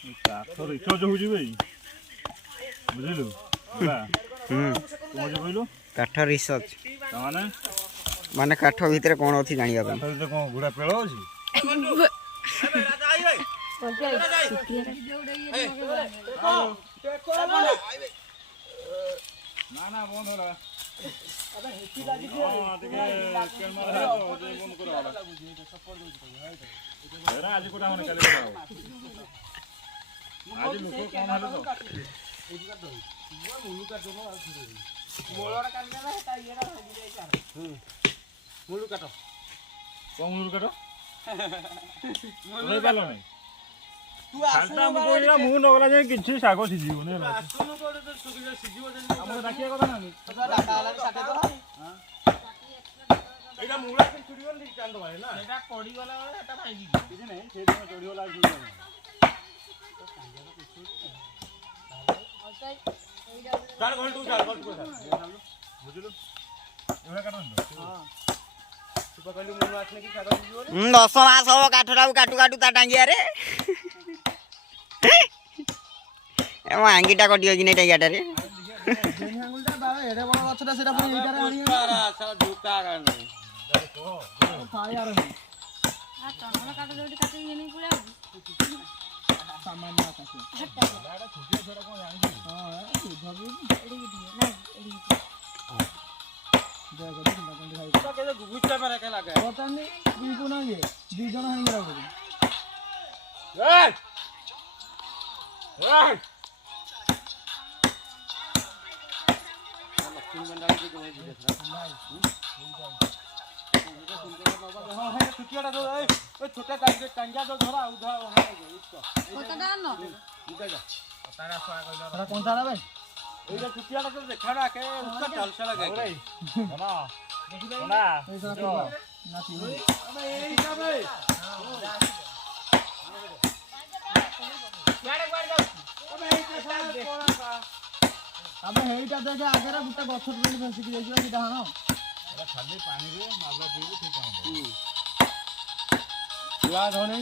କାଠ ରିସର୍ଚ୍ଚ ହଉଛି ଭାଇ ବୁଝିଲୁ କହିଲୁ କାଠ ରିସର୍ଚ୍ଚ ମାନେ ମାନେ କାଠ ଭିତରେ କ'ଣ ଅଛି ଜାଣିବା ପାଇଁ। କାଠ ଭିତରେ କ'ଣ ଘୋଡ଼ା ପେଳ ଅଛି? ନା ନା ବନ୍ଦ ହେଲା ଆଜି କୋଟା ହଉନି କାଲି ଆଜି ଲୋକ କଣ ହେଲେ ତ ମୂଳୁ କାଟ କଣ ମୂଳୁ କାଟ ପାରିଲ ନାଇଁ ମୁଁ ନଗଲା ଯାଏ କିଛି ଶାଗ ସିଝିବନି ଡାକିବା କଥା ନା ଏଇଟା ମୂଳା ଛିଡ଼ିଗଲେ ଚାନ୍ଦବା ନା ଏଇଟା ପଡ଼ିଗଲା ବେଳେ ଏଟା ଭାଙ୍ଗି କିଛି ନାହିଁ ସେ ଚଢ଼ିଗଲା ବୁଝିଲୁ ଏଗୁଡ଼ା କାଟନ୍ତୁ 10 ମାସ ହବ କାଠଟାକୁ କାଟୁ କାଟୁ ତା ଟାଙ୍ଗିଆରେ ଆଙ୍ଗିଟା କଟିଯାଉଛି ନାଇଁ ଟାଙ୍ଗିଆଟାରେ अबे हेटा देखे आगे रे गुटा गछ रे फसिक जाइबा कि डाहण खाली पानी रे माबा पीबू ठीक काम कुआ धने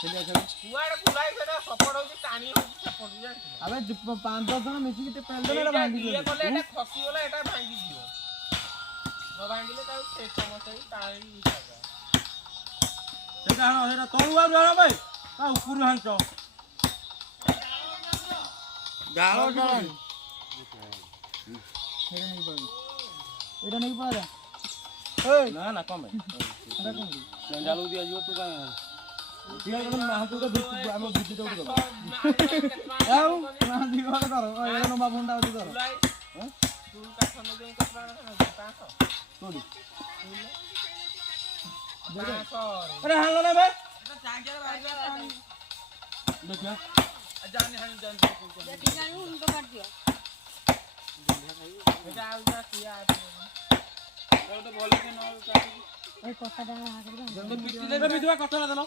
खेलिया खेल कुआडे कुलाइ सेटा सपड होची टाणी होची सपड जान अबे 5-10 जन मिसी के पेल देले भांगी दिए कोले एटा खसी होला एटा भांगी दियो न भांगीले ता से समस्या टाणी हिसाब सेटा हां सेटा तळु आ रहना भाई आ ऊपर हांच गालो गालो एटा नहीं पारा ए ना ना कम है एटा कम जालू दिया जो तू का दिया जन माहतु का हम बुद्धि तो दो आउ ना दिवा करो एटा नो बाबुंडा होती करो हैं तू का समय दे कतरा ना 500 तोड़ी अरे हां ना भाई एटा चांगिया बाजा देखिया जाने हम जान देखी जानी उनको काट दियो एटा आउगा किया तो बोले के न ए कथा डाला हागर जल्दी पिटले बे बिजवा कथा देलो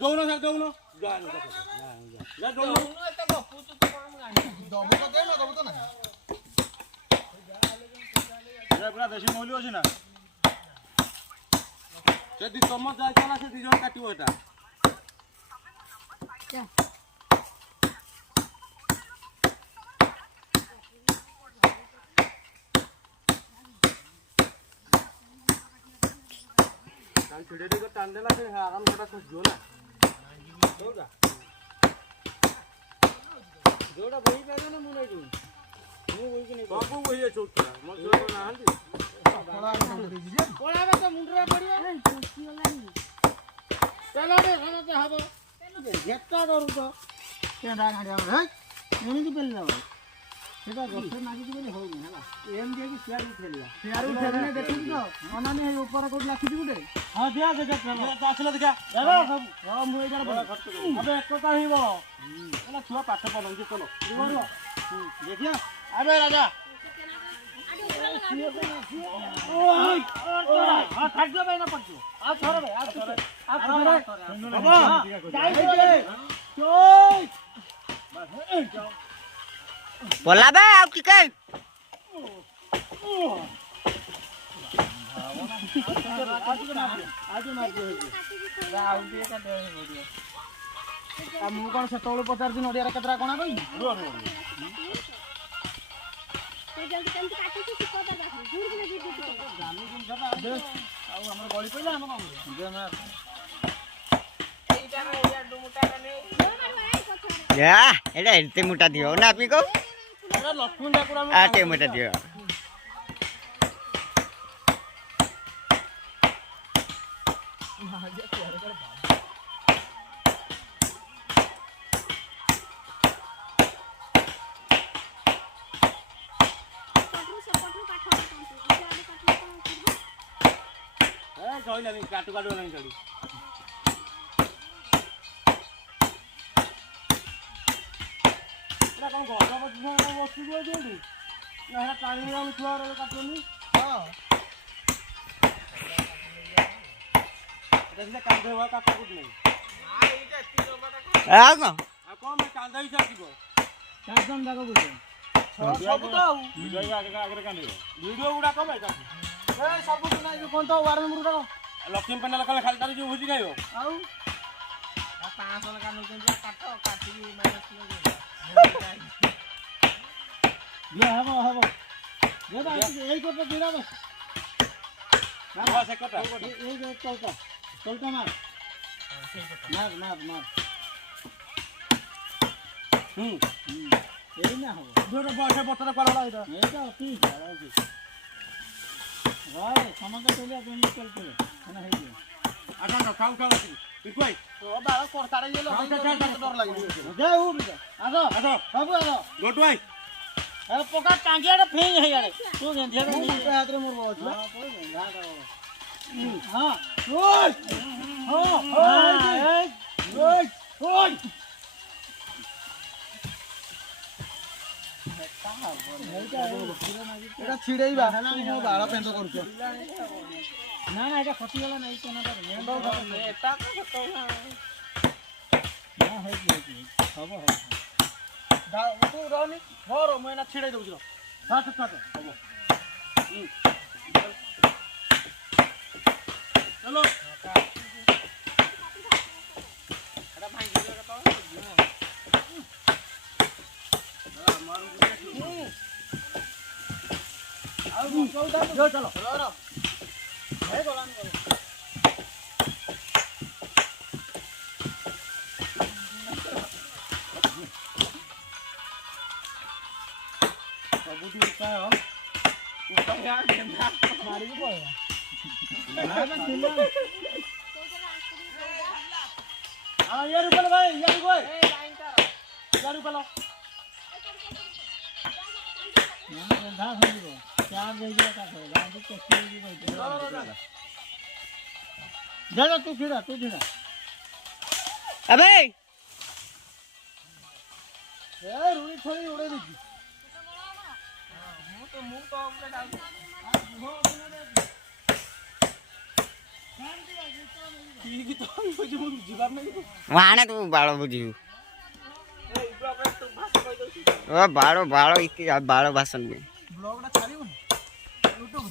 दौनो सर दौनो जा जा दौनो एत गपु तू कोन गानी दबो तो दे ना दबो तो ना ये पूरा देशी मौली अछि ना जदी तम जाय चला से दी जण काटिबो एटा क्या छिड़े को टान देला से आराम से खस जो ना जोड़ा जोड़ा वही पे ना मुने जो मु वही के नहीं बाबू वही है छोटा मो छोटा ना हंदी कोला में तो मुंडरा पड़िया कुर्सी वाला नहीं चलो रे समझते हबो जेटा करू तो केडा गाड़ी हम हे एनी की पेल जाओ सेटा गसे मागी दिबे होई हला एम जे की शेयर उठेलिया शेयर उठेले देखि तो अनाने हे ऊपर कोड लाखि दिबे हां दिया देखा आसला देखा दादा सब हां मु एजार अबे एक का हिबो एला छुआ पाठ पढन जे चलो देखिया अबे राजा हां थक जा भाई ना पड़तो आ छोरे भाई आ छोरे बाबा जाई दे चोय बोला बे आउ की के आज मार दे राव दे का दे ମୁଁ କଣ ସେତେବେଳେ ପଚାରୁଛି ନଡ଼ିଆରେ କେତେଟା କଣା କହିବି ରୁହ ରୁହ ଆଉ ଆମର ଗଳି ପଇଲା ଆମେ କଣ କରିବୁ এটা এতে মোটা দিও না আপনি কো ଲକ୍ଷ୍ମୀ ଠାକୁର ଆମେ আটে মোটা দিও କହିଲାନି କାଟୁ କାଟୁ ଗଲାଣି ଛାଡି ଏଟା କଣ ଗଛ ବସି ଦିଅନ୍ତି ନା ହେଟା ପାଣି ଆମେ ଛୁଆ କାଟୁନି ହଁ ଦେଖିଲେ କାନ୍ଦ ହେବା କାଟ କୁଟ ନାହିଁ ଆଉ କଣ ଆଉ କଣ କାନ୍ଦ ହେଇଛି ଆସିବ ଚାରିଜଣ ଯାକ ବୁଝ ସବୁ ତ ଆଉ ଭିଡ଼ିଓ ଆଗରେ କାନ୍ଦିବ ଭିଡ଼ିଓ ଗୁଡ଼ା କଣ ପାଇଁ କାଟୁ ସବୁ କଣ ତ ୱାର୍ଡ ମେମ୍ବର ଲକ୍ଷ୍ମୀ ପେଣ୍ଡାଲ କଲେ ଖାଲି ତାର ଯୋଉ ଭୋଜି ଖାଇବ ଆଉ 500 ଲେଖା ନଉଛନ୍ତି କାଟ କାଟିକି ହବ ହବ ଏଇ କଥା ଦିରା ବସ ସେ କଥା এই যে চলটা চলটা মার মার মার মার এই না হবে দুটো বসে বতরে করা এটা এইটা কি আছে ভাই সমাজে চলে আপনি চলতে না হই গেল আচ্ছা খাও খাও কই তো বাবা করতাড়ে গেল ডর লাগে দে উ বিটা আসো আসো বাবু আসো গোটু ভাই এ পোকা টাঙ্গিয়াটা ফেং হই গেল তুই গেঞ্জিয়া নি হাতরে মোর বছ হ্যাঁ কই গাটা হ্যাঁ ওই হ্যাঁ ওই ওই এটা ছিড়েইবা তুমি বাড়া পেন্ট করছ না না এটা ক্ষতি গলা নাই কেন এটা তো সত্য না হইছে হব হব দাও তুই রনি ঘর মই না ছিড়াই দউছ হাত হাত হব চলো এটা ভাই দিও তো চলো এই গলান ସବୁଠି ଉପାୟ ମାରିକି ପଳେଇବା ইয়ারু পেলো ভাই ইয়ারু কই ইয়ারু পেলো না হইব চার যাইবা কা করে গাঁদি কেসি দি কই দাদা তুই ফিরা আবে এ রুড়ি ছড়ি উড়ে দিছি ମୁଁ ତ ଉପରେ ଯାଉଛି কি তো কইছি মু জিবার নাই ওয়ানে তু বাଳ বুঝিবু এই ବ୍ଲଗରେ ତୁ ଭାଷା କହି ଦଉଛୁ ও বাଳ ইতি বাଳ ভাষণ বে ব্লগটা ছাড়িবনি ইউটিউব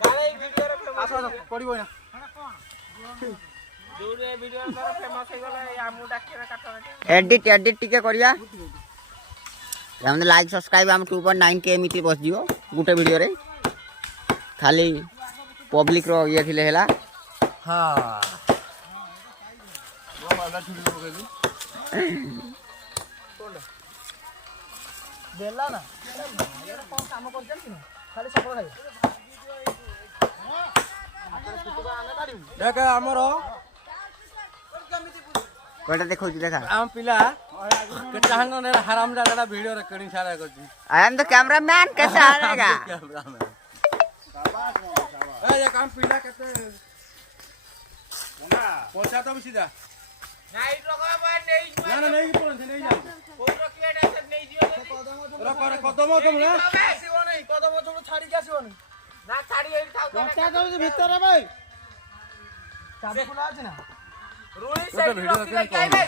ଗାଳେ ଏଇ ଭିଡିଓରେ ଫେମସ ଆସ ପଡିବ ନା ଯୋଉଠି ଏ ଭିଡିଓ ଦ୍ୱାରା ଫେମସ ହେଇଗଲା ଏଇ ଆମକୁ ଡାକିବେ କାଟ एडिट टिके करिया हमने लाइक सब्सक्राइब हम 2.9 के एमिति बस जियो गुटे वीडियो रे खाली पब्लिक रो ये थिले हैला हां वो वाला छुरी पकेली ଦେଲା ନା ଏଟା କଣ କାମ କରୁଛନ୍ତି ନା ଖାଲି ସଫଳ ଖାଇବ ଦେଖ ଆମର कोटा देखौ देखा ଆମ ପିଲା କେତେ ହାଙ୍ଗ ନେ ହାରାମ ଜାଗାଟା ଭିଡିଓ ରେକର୍ଡିଂ ଛାଡା କରିଛି आई एम द कैमरामैन कैसे आएगा ଏ ଆମ ପିଲା କେତେ ନା ପଇସା ତ ବି ସିଧା ନାଇ ରଖା ଭାଇ ନେଇ ନା ନା ନେଇକି ପଳନ୍ତି ନେଇ ଯାଉ କୋଉ ରଖିଲେ ଡାଇରେକ୍ଟ ନେଇ ଯିବ କଦମ ତମେ ଆସିବ ନାହିଁ କଦମ ଛୋଟ ଛାଡିକି ଆସିବନି ନା ଛାଡି ଏଇଠି ଥାଉ ରକ୍ଷା ଯାଉଛି ଭିତରେ ଭାଇ ଚାବି ଖୋଲା ଅଛି ନା ରୁଳି ସେଇଠି ରଖିଲେ କାଇବେ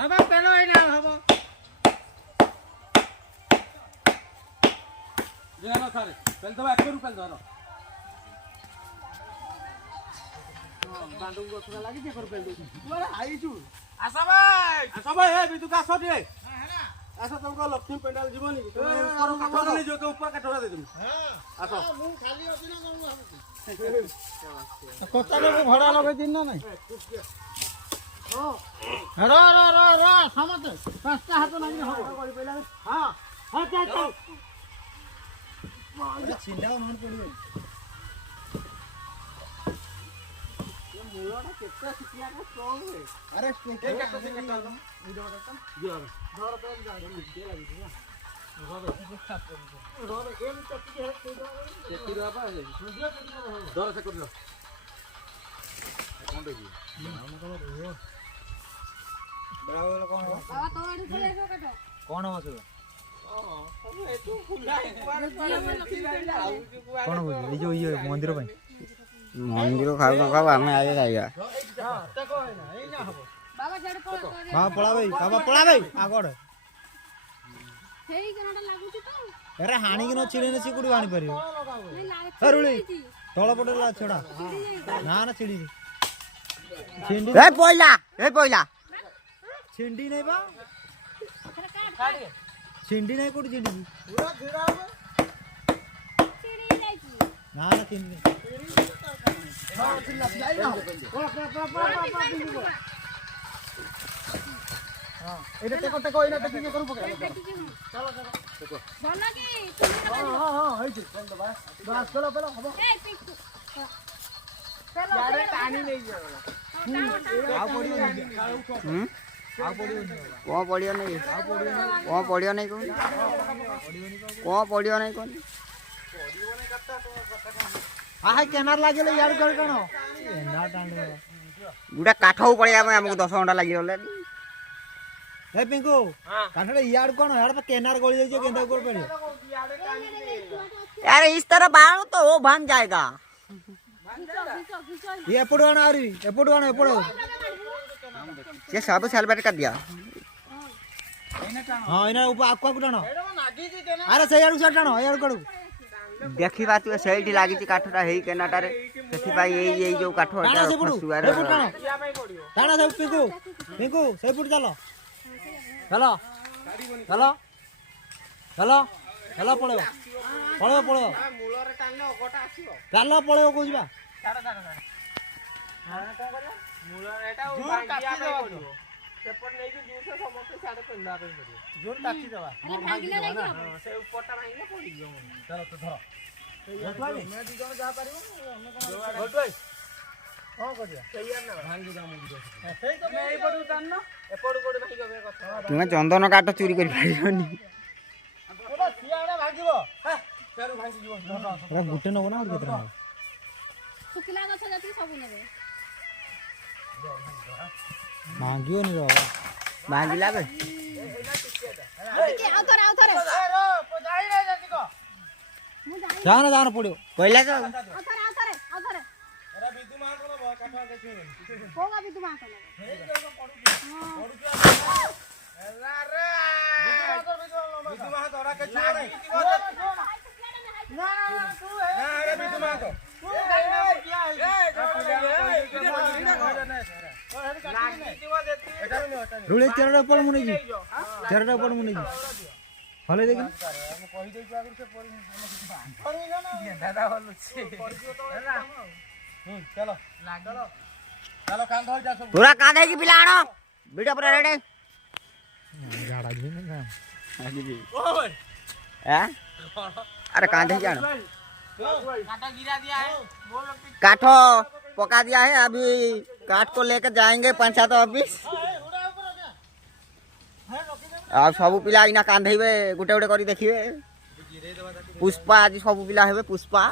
ହବ ପେନ ଏଇନା ହବ ଯେ ନା ଥାରେ ପେଲ ତ 1 ରୁ ପେଲ ଧର बांडू गछरा लागि जे कर पेंडू तू आइछु ଆସ ଭାଇ आस भाई हे बितु का आस रे आस तुमको लक्ष्मी पेंडाल जीवनी तुम ऊपर काठ नहीं जो तो ऊपर काठरा दे तुम आस मु खाली अछि ना मु कोता को भड़ा लगे दिन ना नहीं रो रो रो रो समत पांचटा हाथ नहीं हो हां हां चल चल चिल्ला मन पड़ियो ये मुलाना केतना सिटिया का स्ट्रांग है अरे एक काट से काट दम वीडियो काट यार धर पे जा दे लगी ना रो एम चक्की है चक्की रो बा धर से कर लो कौन दे बराबर कौन हो बाबा तो एठी चले जो काटो कौन हो से सब एतु खुलाई कुआरे कौन हो ये जो ये मंदिर पे मंदिर खाऊ न खाऊ आमे आगे खाइबा हां तको है ना ए ना हबो बाबा जड़ को बाबा पळा भाई आगड हेई कनटा लागुची तो अरे हाणी कि न चिड़े न सिकुडी हाणी परियो नहीं लाग अरुली तळ पटे ला छडा ना ना चिड़ी छिंडी ए पइला छिंडी नहीं बा काट छिंडी नहीं कोडी छिंडी पूरा घेरा हो चिड़ी जाईची ना ना छिंडी हां चिल्ला जाई ना हां एटा टेको एना टेकी करू पकड़ चलो बोला कि तुम हां होइछ चल दो बस चलो पहले हबो ए पिक्चू चलो यारे टानी नहीं जाओ आ पड़ी कौन पड़ियो नहीं कौन पड़ियो नहीं कौन हाय केनार लागेले यार कर कनो ना टांड गुटा काठौ पड़िया में हमको 10 घंटा लागि रहले हे पिंकू काठड़े यार कोन यार पे केनार गली जाई गेंदा कोर पड़ियो यारे टानी नहीं यार इस तरह बाणो तो वो भांग जाएगा खींचो ये एपड़वाना आरी एपड़वाना एपड़ो ये सब सेलिब्रेट कर दिया हां इना ऊपर आक्वा कुटानो एडो नागी जी केना अरे से यार उछटानो यार करू देखी बात सेठी लागी काठटा हेई केनाटारे सेठी भाई एई जो काठ टाणा से पुडू फसुआर से पुटानो या भाई पड़ियो टाणा से पिंकू से पुट चलो चलो चलो चलो चलो पळो मूल रे टानले ओगटा आसीबो चलो पळो कोजिबा छाड़ हां कोन करियो मूल एटा भांगिया भाई पड़ियो सेपट नहीं कि जूस समस्त छाड़ पेंडा पे पड़ियो जोर काटी दबा अरे भागिले लागी हां से ऊपरटा भांगिले पड़ी गयो चलो तो धरो मैं दी जण जा पारिबो हम कोन गोट भाई हां करिया तैयार ना भांगी जा मुंडी सेई तो मैं ए पडू तान ना ए पडू कोड भाई गबे कथा तुम्हें चंदन काठ चोरी कर पारियोनी ओला सियाडा भागिबो फेर भांगी जीवो अरे गुटे नबो ना और केतना सुखिला गछ जति सब नेबे मांगियो नि बाबा भांगिला बे के आउ थरे ए रो पजाई रे जति को मु जाई जाना पड़ियो पहले तो आउ थरे अरे बिदु मा को काठा के छे होगा भी तुम आको हे जो पडू अरे बिदु मा तोरा के छे रे ना तू है ना अरे बिदु मा को तू क्या है रुले चरडा पड़ मुने जी चरडा पड़ मुने जी हले देखि कहि दे आगु से पड़ी दादा बोलु छे चलो चलो चलो कान धर जा सब पूरा कांधे की पिलाणो वीडियो पर रेडी झाड़ा जी ना ओए हैं अरे कांधे जानो काटा गिरा दिया है बोल काठ पका दिया है अभी काठ को लेकर जाएंगे पंचायत ऑफिस अब सब पिला इना कांधेबे गुटे गुटे करी देखिबे पुष्पा आज सब पिला हेबे पुष्पा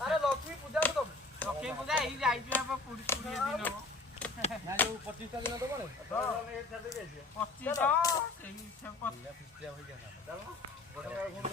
अरे लक्ष्मी पूजा तो लक्ष्मी पूजा ही जाई जो अब पूरी पूरी दिन हो ना जो 25 दिन तो बने 25 तो सही 25